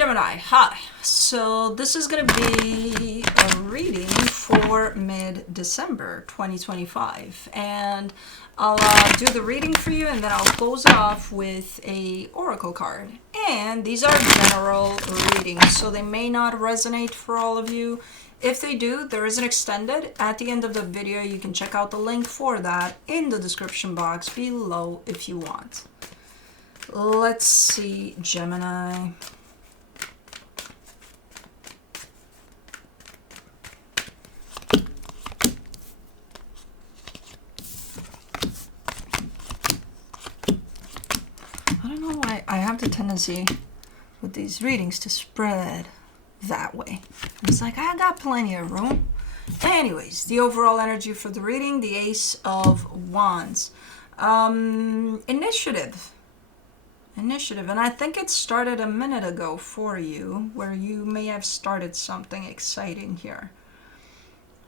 Gemini, hi. So this is going to be a reading for mid-December 2025. And I'll do the reading for you, and then I'll close it off with a oracle card. And these are general readings, so they may not resonate for all of you. If they do, there is an extended. At the end of the video, you can check out the link for that in the description box below if you want. Let's see, Gemini. I don't know why I have the tendency with these readings to spread that way. It's like I got plenty of room. Anyways, the overall energy for the reading, the Ace of Wands. Initiative. And I think it started a minute ago for you, where you may have started something exciting here.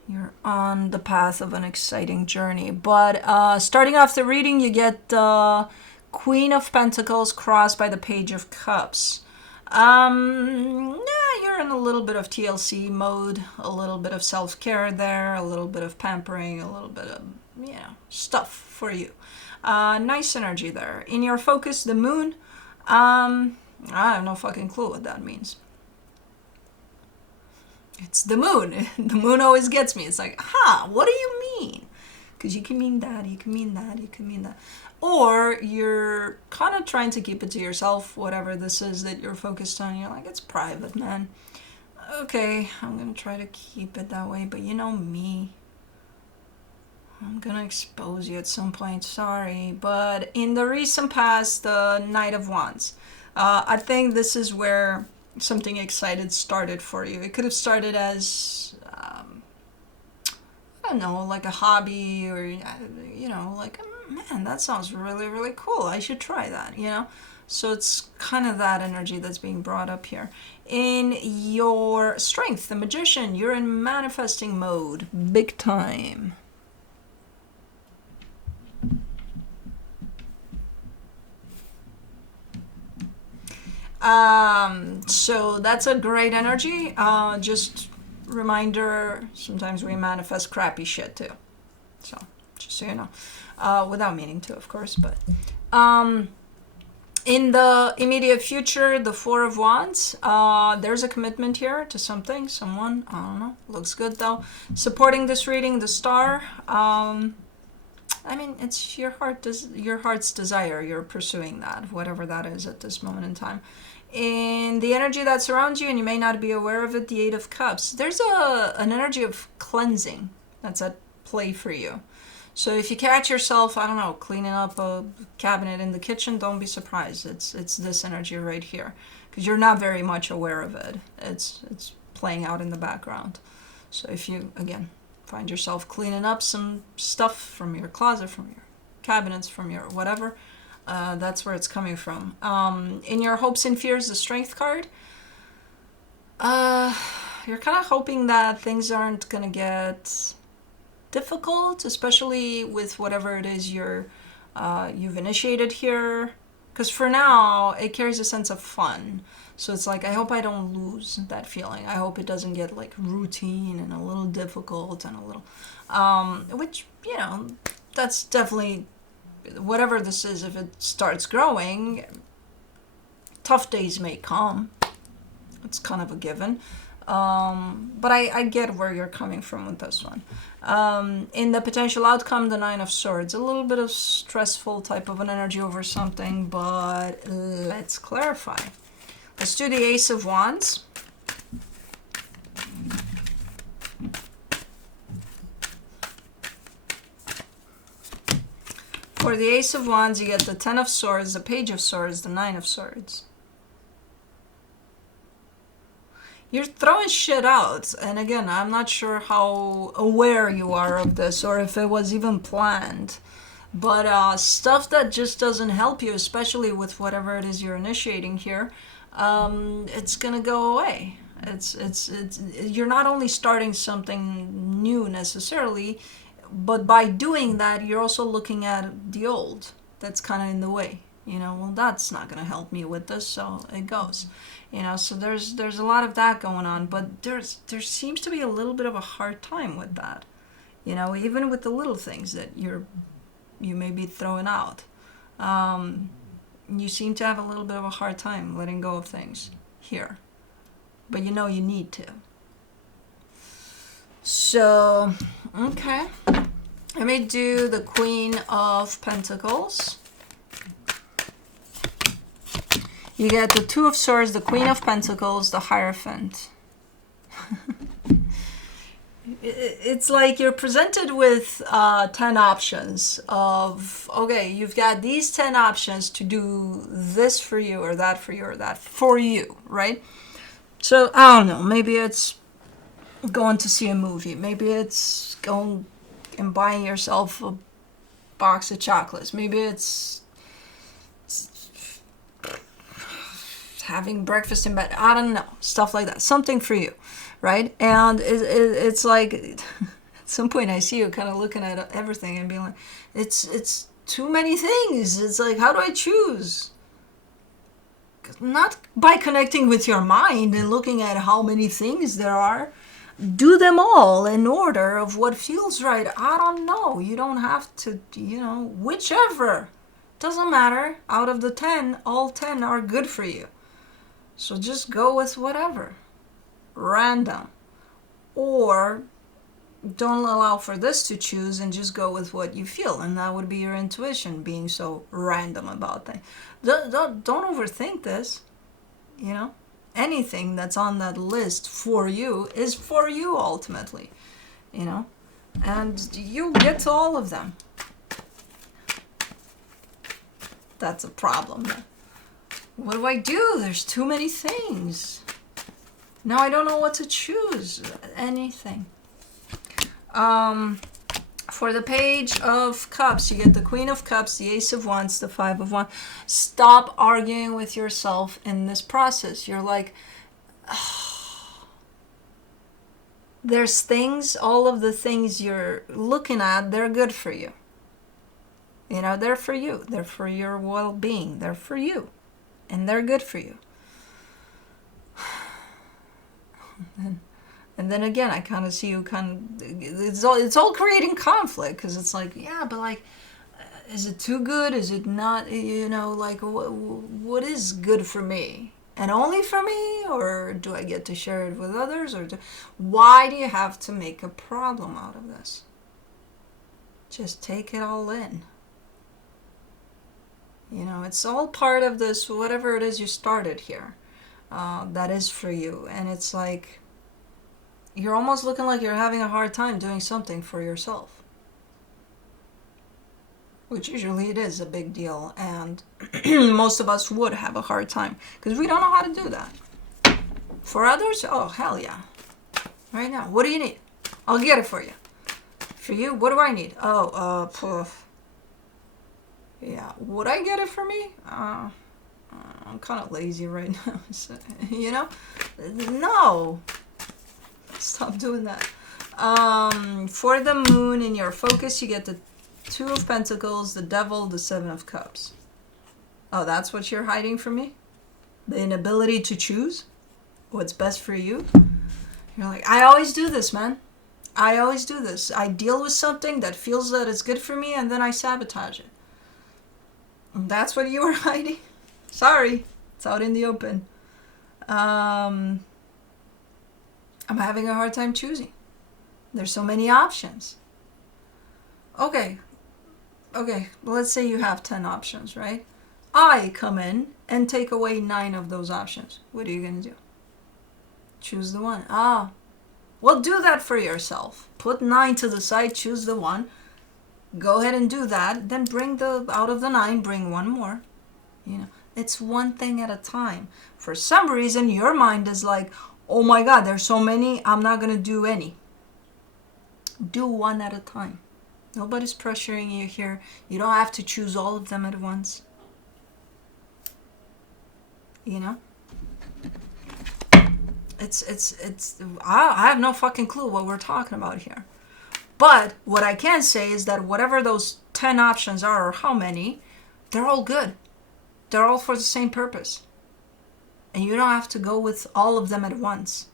You're on the path of an exciting journey. But starting off the reading, you get the Queen of Pentacles crossed by the Page of Cups. Yeah, you're in a little bit of TLC mode, a little bit of self-care there, a little bit of pampering, a little bit of, stuff for you. Nice energy there. In your focus, the Moon. I have no fucking clue what that means. It's the Moon. The Moon always gets me. It's like, what do you mean? Because you can mean that, you can mean that, you can mean that. Or you're kind of trying to keep it to yourself, whatever this is that you're focused on. You're like, it's private, man. Okay, I'm going to try to keep it that way, but you know me. I'm going to expose you at some point, sorry. But in the recent past, the Knight of Wands. I think this is where something excited started for you. It could have started as, I don't know, like a hobby or, like, man, that sounds really, really cool. I should try that, So it's kind of that energy that's being brought up here. In your strength, the Magician, you're in manifesting mode, big time. So that's a great energy. Just reminder, sometimes we manifest crappy shit too. So, just so you know. Without meaning to, of course, but in the immediate future, the Four of Wands, there's a commitment here to something, someone, I don't know, looks good though. Supporting this reading, the Star, it's your heart's desire, you're pursuing that, whatever that is at this moment in time. In the energy that surrounds you, and you may not be aware of it, the Eight of Cups, there's an energy of cleansing that's at play for you. So if you catch yourself, I don't know, cleaning up a cabinet in the kitchen, don't be surprised. It's this energy right here, because you're not very much aware of it. It's playing out in the background. So if you, again, find yourself cleaning up some stuff from your closet, from your cabinets, from your whatever, that's where it's coming from. In your hopes and fears, the Strength card, you're kind of hoping that things aren't going to get difficult, especially with whatever it is you've initiated here, because for now it carries a sense of fun. So it's like, I hope I don't lose that feeling. I hope it doesn't get like routine and a little difficult and a little which, that's definitely, whatever this is, if it starts growing, tough days may come. It's kind of a given. But I get where you're coming from with this one. In the potential outcome, the Nine of Swords, a little bit of stressful type of an energy over something, but let's clarify. Let's do the Ace of Wands. For the Ace of Wands, you get the Ten of Swords, the Page of Swords, the Nine of Swords. You're throwing shit out, and again, I'm not sure how aware you are of this or if it was even planned, but stuff that just doesn't help you, especially with whatever it is you're initiating here, it's gonna go away. It's you're not only starting something new necessarily, but by doing that, you're also looking at the old that's kind of in the way. You know, well, that's not going to help me with this, so it goes. You know, so there's a lot of that going on, but there seems to be a little bit of a hard time with that. You know, even with the little things that you may be throwing out. You seem to have a little bit of a hard time letting go of things here. But you know you need to. So, okay. Let me do the Queen of Pentacles. You get the Two of Swords, the Queen of Pentacles, the Hierophant. It's like you're presented with 10 options of, okay, you've got these 10 options to do this for you or that for you or that for you, right? So, I don't know, maybe it's going to see a movie. Maybe it's going and buying yourself a box of chocolates. Maybe it's having breakfast in bed. I don't know, stuff like that. Something for you. Right? And it's like, at some point I see you kind of looking at everything and being like, it's too many things. It's like, how do I choose? Not by connecting with your mind and looking at how many things there are. Do them all in order of what feels right. I don't know. You don't have to, you know, whichever. Doesn't matter. Out of the 10, all 10 are good for you. So just go with whatever. Random, or don't allow for this to choose and just go with what you feel, and that would be your intuition being so random about things. Don't overthink this. You know, anything that's on that list for you is for you ultimately. You know, and you'll get to all of them. That's a problem. What do I do? There's too many things. Now I don't know what to choose. Anything. For the Page of Cups, you get the Queen of Cups, the Ace of Wands, the Five of Wands. Stop arguing with yourself in this process. You're like, oh. There's things, all of the things you're looking at, they're good for you. You know, they're for you. They're for your well-being. They're for you. And they're good for you. And then again, I kind of see you it's all creating conflict, because it's like, yeah, but like, is it too good? Is it not? You know, like, what is good for me? And only for me? Or do I get to share it with others? Why do you have to make a problem out of this? Just take it all in. You know, it's all part of this, whatever it is you started here. That is for you. And it's like, you're almost looking like you're having a hard time doing something for yourself. Which usually it is a big deal. And most of us would have a hard time. Because we don't know how to do that. For others, oh, hell yeah. Right now, what do you need? I'll get it for you. For you, what do I need? Yeah, would I get it for me? I'm kind of lazy right now, so, you know? No. Stop doing that. For the Moon in your focus, you get the Two of Pentacles, the Devil, the Seven of Cups. Oh, that's what you're hiding from me? The inability to choose what's best for you? You're like, I always do this, man. I always do this. I deal with something that feels that it's good for me, and then I sabotage it. And that's what you were hiding? Sorry, it's out in the open. I'm having a hard time choosing. There's so many options. Okay, let's say you have 10 options, right? I come in and take away 9 of those options. What are you going to do? Choose the one. Well, do that for yourself. Put 9 to the side, choose the one. Go ahead and do that. Then out of the 9, bring one more. You know, it's one thing at a time. For some reason, your mind is like, oh my God, there's so many, I'm not going to do any. Do one at a time. Nobody's pressuring you here. You don't have to choose all of them at once. You know? I have no fucking clue what we're talking about here. But what I can say is that whatever those 10 options are, or how many, they're all good. they're all for the same purpose. And you don't have to go with all of them at once.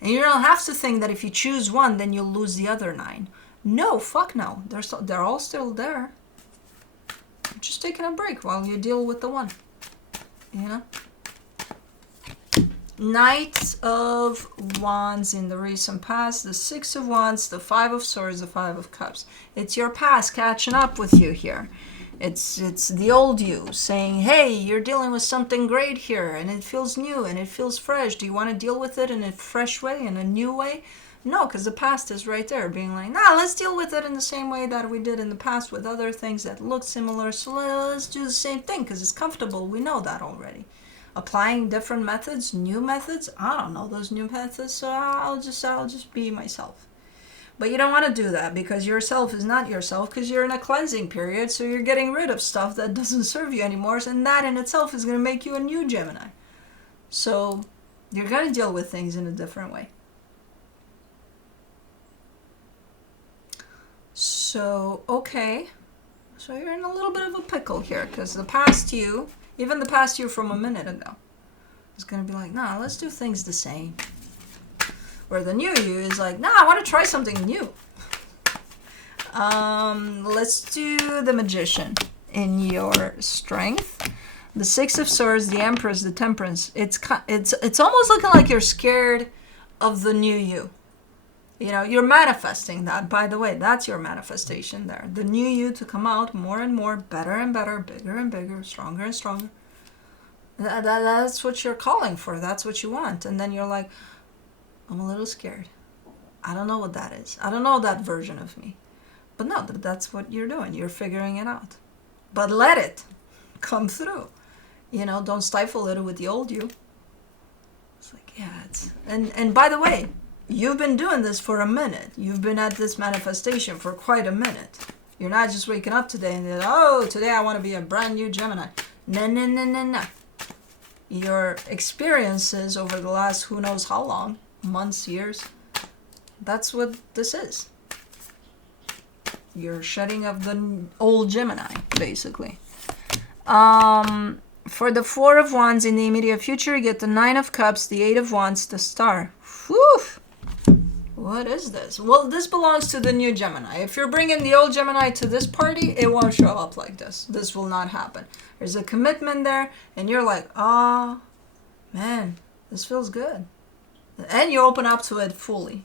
And you don't have to think that if you choose one, then you'll lose the other 9. No, fuck no. They're all still there. Just taking a break while you deal with the one. You know? Knight of Wands in the recent past, the 6 of Wands, the 5 of Swords, the 5 of Cups. It's your past catching up with you here. It's the old you saying, hey, you're dealing with something great here, and it feels new, and it feels fresh. Do you want to deal with it in a fresh way, in a new way? No, because the past is right there, being like, nah, let's deal with it in the same way that we did in the past with other things that look similar, so let's do the same thing, because it's comfortable. We know that already. Applying different methods, new methods, I don't know those new methods, so I'll just be myself. But you don't want to do that, because yourself is not yourself, because you're in a cleansing period, so you're getting rid of stuff that doesn't serve you anymore, and that in itself is going to make you a new Gemini. So you're going to deal with things in a different way. So, okay. So you're in a little bit of a pickle here, because the past you, even the past you from a minute ago, is going to be like, nah, let's do things the same. Where the new you is like, nah, I want to try something new. Let's do the Magician in your strength. The 6 of Swords, the Empress, the Temperance. It's almost looking like you're scared of the new you. You know, you're manifesting that, by the way. That's your manifestation there. The new you to come out more and more, better and better, bigger and bigger, stronger and stronger. That's what you're calling for. That's what you want. And then you're like, I'm a little scared. I don't know what that is. I don't know that version of me. But no, that's what you're doing. You're figuring it out. But let it come through. You know, don't stifle it with the old you. It's like, yeah, it's... And by the way, you've been doing this for a minute. You've been at this manifestation for quite a minute. You're not just waking up today and then, oh, today I want to be a brand new Gemini. No. Your experiences over the last who knows how long, months, years, that's what this is. You're shedding of the old Gemini, basically. For the 4 of Wands in the immediate future, you get the 9 of Cups, the 8 of Wands, the Star. Whew! What is this? Well, this belongs to the new Gemini. If you're bringing the old Gemini to this party, it won't show up like this. This will not happen. There's a commitment there, and you're like, oh, man, this feels good. And you open up to it fully.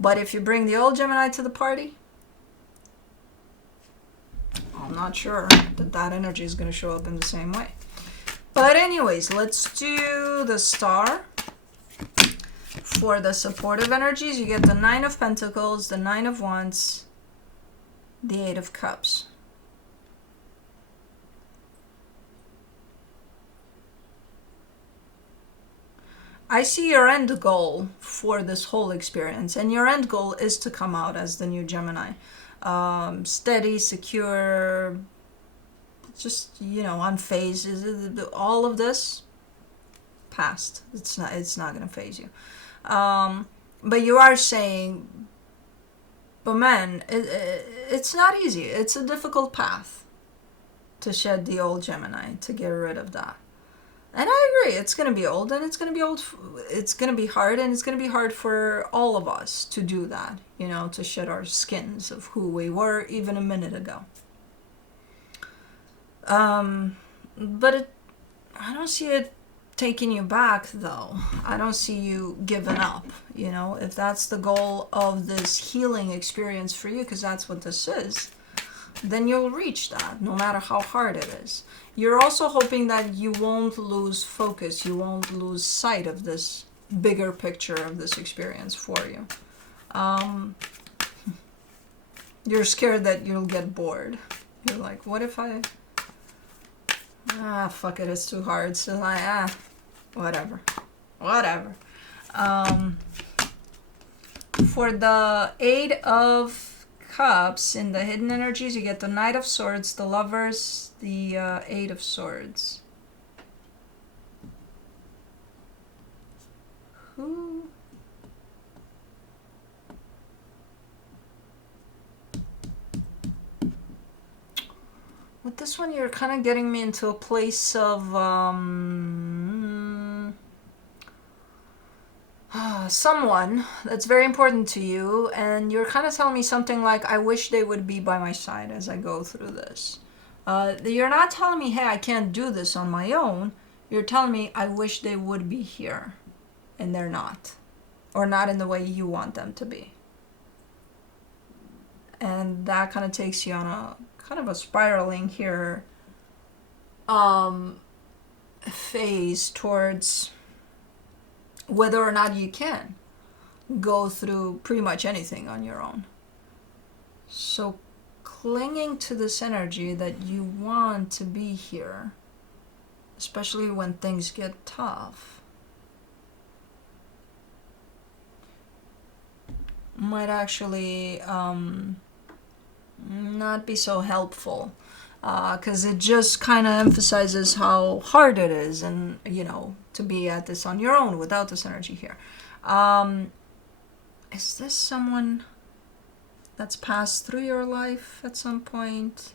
But if you bring the old Gemini to the party, I'm not sure that energy is going to show up in the same way. But anyways, let's do the Star. For the supportive energies, you get the 9 of Pentacles, the 9 of Wands, the 8 of Cups. I see your end goal for this whole experience, and your end goal is to come out as the new Gemini. Steady, secure, just, you know, unfazed. All of this, past. It's not going to phase you. But you are saying, but man, it's not easy. It's a difficult path to shed the old Gemini, to get rid of that. And I agree, it's going to be old, and it's going to be old. It's going to be hard, and it's going to be hard for all of us to do that, you know, to shed our skins of who we were even a minute ago. But I don't see it taking you back, though. I don't see you giving up, you know, if that's the goal of this healing experience for you, because that's what this is, then you'll reach that, no matter how hard it is. You're also hoping that you won't lose focus, you won't lose sight of this bigger picture of this experience for you. You're scared that you'll get bored. You're like, what if I... fuck it, it's too hard. So like, whatever. For the 8 of Cups in the hidden energies, you get the Knight of Swords, the Lovers, the 8 of Swords. Who? What with this one, you're kind of getting me into a place of someone that's very important to you, and you're kind of telling me something like, I wish they would be by my side as I go through this. You're not telling me, hey, I can't do this on my own. You're telling me, I wish they would be here, and they're not. Or not in the way you want them to be. And that kind of takes you on a kind of a spiraling here phase towards whether or not you can go through pretty much anything on your own. So clinging to this energy that you want to be here, especially when things get tough, might actually not be so helpful, because it just kind of emphasizes how hard it is, and to be at this on your own without this energy here. Is this someone that's passed through your life at some point?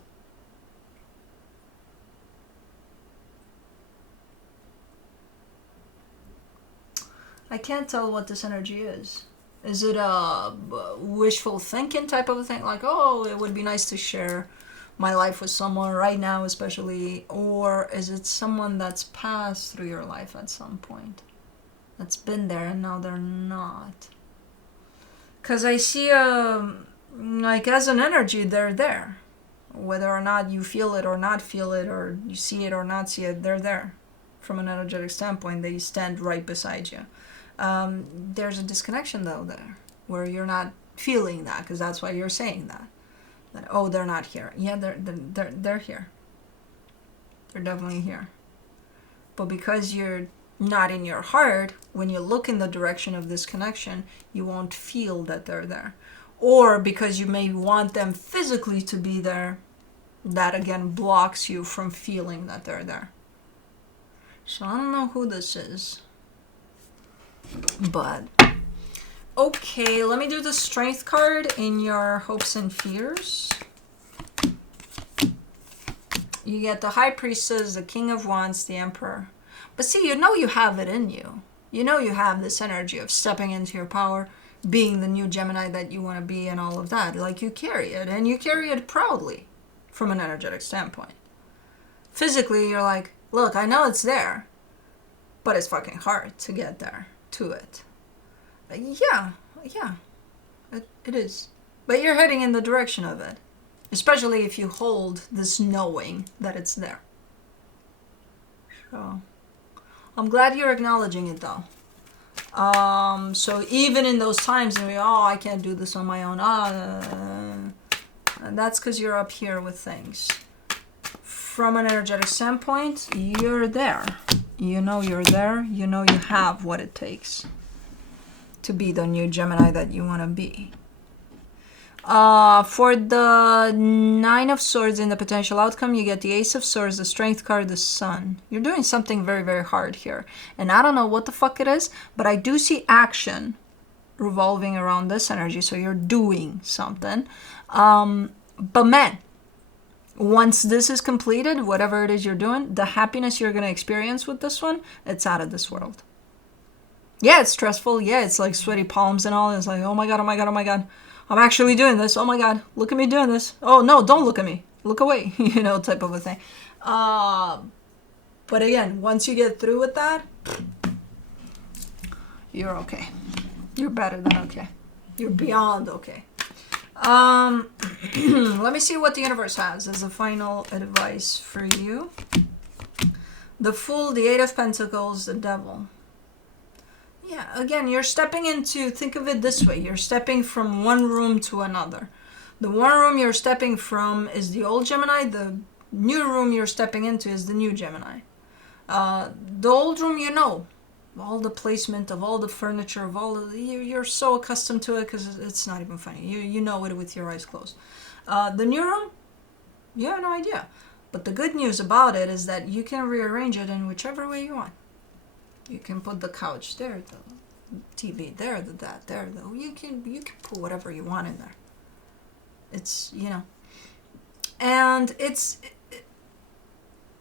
I can't tell what this energy is. Is it a wishful thinking type of a thing? Like, oh, it would be nice to share my life with someone right now, especially. Or is it someone that's passed through your life at some point? That's been there and now they're not. Because I see, like, as an energy, they're there. Whether or not you feel it or not feel it, or you see it or not see it, they're there. From an energetic standpoint, they stand right beside you. There's a disconnection though there, where you're not feeling that, because that's why you're saying that. That, oh, they're not here. Yeah, they're here. They're definitely here. But because you're not in your heart, when you look in the direction of this connection, you won't feel that they're there. Or because you may want them physically to be there, that again blocks you from feeling that they're there. So I don't know who this is. But okay, let me do the strength card in your hopes and fears. You get the High Priestess, the King of Wands, the Emperor. But see, you have it in you. You have this energy of stepping into your power, being the new Gemini that you want to be, and all of that. Like, you carry it, and you carry it proudly from an energetic standpoint. Physically, you're like, look, I know it's there, but it's fucking hard to get there. To it. Yeah, it is. But you're heading in the direction of it. Especially if you hold this knowing that it's there. So, I'm glad you're acknowledging it though. So even in those times, I can't do this on my own. And that's because you're up here with things. From an energetic standpoint, you're there. You're there. You have what it takes to be the new Gemini that you want to be. For the Nine of Swords in the potential outcome, you get the Ace of Swords, the Strength card, the Sun. You're doing something very, very hard here. And I don't know what the fuck it is, but I do see action revolving around this energy. So you're doing something. But man, once this is completed, whatever it is you're doing, the happiness you're going to experience with this one, it's out of this world. Yeah, it's stressful. Yeah, it's like sweaty palms and all. It's like, oh my God, oh my God, oh my God. I'm actually doing this. Oh my God, look at me doing this. Oh no, don't look at me. Look away, type of a thing. But again, once you get through with that, you're okay. You're better than okay. You're beyond okay. Let me see what the universe has as a final advice for you. The Fool, the Eight of Pentacles, the Devil. Yeah, again, you're stepping into, think of it this way, you're stepping from one room to another. The one room you're stepping from is the old Gemini, the new room you're stepping into is the new Gemini. The old room, all the placement of all the furniture, of all the, you're so accustomed to it because it's not even funny. You know it with your eyes closed. The new room, you have no idea. But the good news about it is that you can rearrange it in whichever way you want. You can put the couch there, the TV there, that there. You can put whatever you want in there. It's, and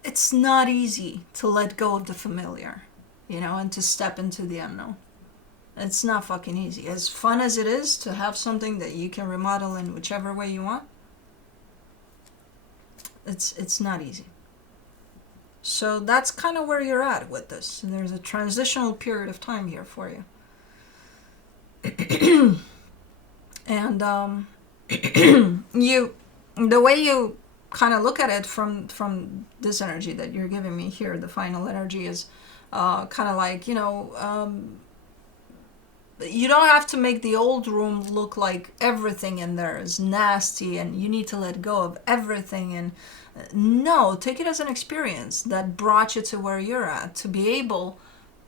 it's not easy to let go of the familiar, and to step into the unknown. It's not fucking easy. As fun as it is to have something that you can remodel in whichever way you want, it's not easy. So that's kind of where you're at with this. And there's a transitional period of time here for you. And the way you kind of look at it from this energy that you're giving me here, the final energy is kind of like, you don't have to make the old room look like everything in there is nasty and you need to let go of everything. And no, take it as an experience that brought you to where you're at, to be able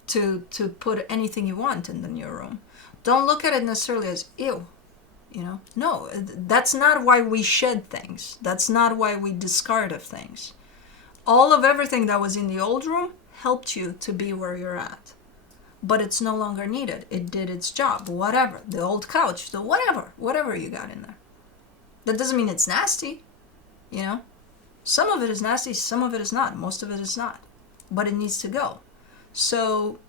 to put anything you want in the new room. Don't look at it necessarily as ew. No, that's not why we shed things. That's not why we discard of things. All of everything that was in the old room helped you to be where you're at. But it's no longer needed. It did its job. Whatever. The old couch, the whatever you got in there. That doesn't mean it's nasty. Some of it is nasty, some of it is not. Most of it is not. But it needs to go. So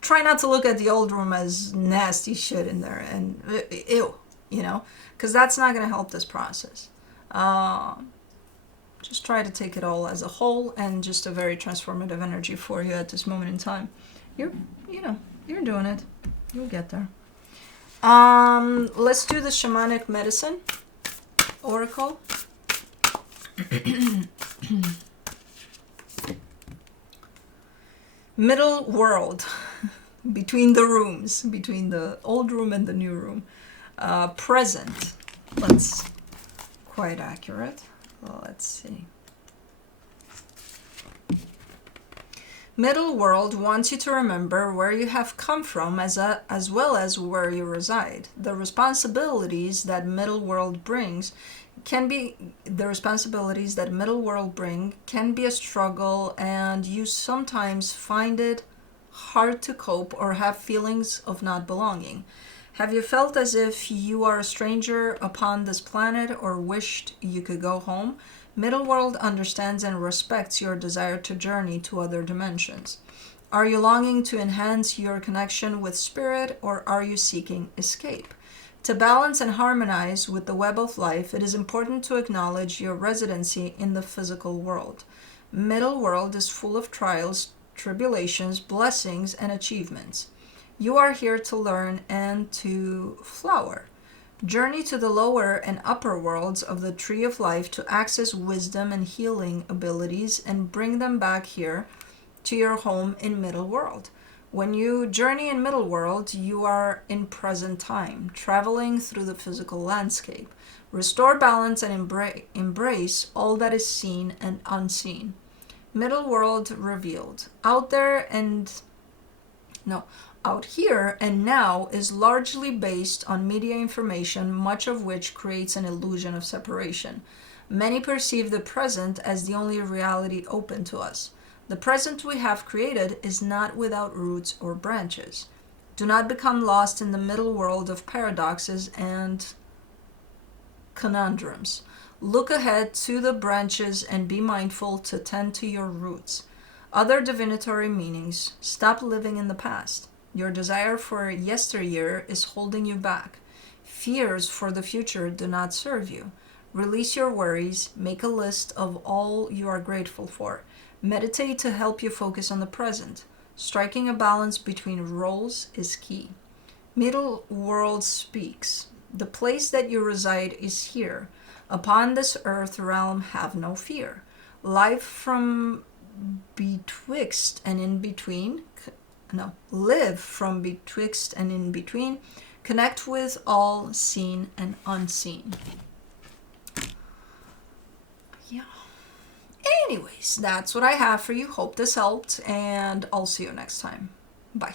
try not to look at the old room as nasty shit in there and ew, because that's not going to help this process. Just try to take it all as a whole and just a very transformative energy for you at this moment in time. You're doing it. You'll get there. Let's do the Shamanic Medicine Oracle. Middle world. Between the rooms. Between the old room and the new room. Present. Quite accurate. Let's see. Middle world wants you to remember where you have come from as well as where you reside. The responsibilities that middle world brings can be a struggle, and you sometimes find it hard to cope or have feelings of not belonging. Have you felt as if you are a stranger upon this planet or wished you could go home? Middle world understands and respects your desire to journey to other dimensions. Are you longing to enhance your connection with spirit, or are you seeking escape? To balance and harmonize with the web of life, it is important to acknowledge your residency in the physical world. Middle world is full of trials, tribulations, blessings, and achievements. You are here to learn and to flower. Journey to the lower and upper worlds of the tree of life to access wisdom and healing abilities and bring them back here to your home in middle world. When you journey in middle world, you are in present time, traveling through the physical landscape. Restore balance and embrace all that is seen and unseen. Middle world revealed. Out here and now is largely based on media information, much of which creates an illusion of separation. Many perceive the present as the only reality open to us. The present we have created is not without roots or branches. Do not become lost in the middle world of paradoxes and conundrums. Look ahead to the branches and be mindful to tend to your roots. Other divinatory meanings. Stop living in the past. Your desire for yesteryear is holding you back. Fears for the future do not serve you. Release your worries. Make a list of all you are grateful for. Meditate to help you focus on the present. Striking a balance between roles is key. Middle world speaks. The place that you reside is here. Upon this earth realm have no fear. Life from betwixt and in between. Live from betwixt and in between. Connect with all seen and unseen. Yeah. Anyways, that's what I have for you. Hope this helped, and I'll see you next time. Bye.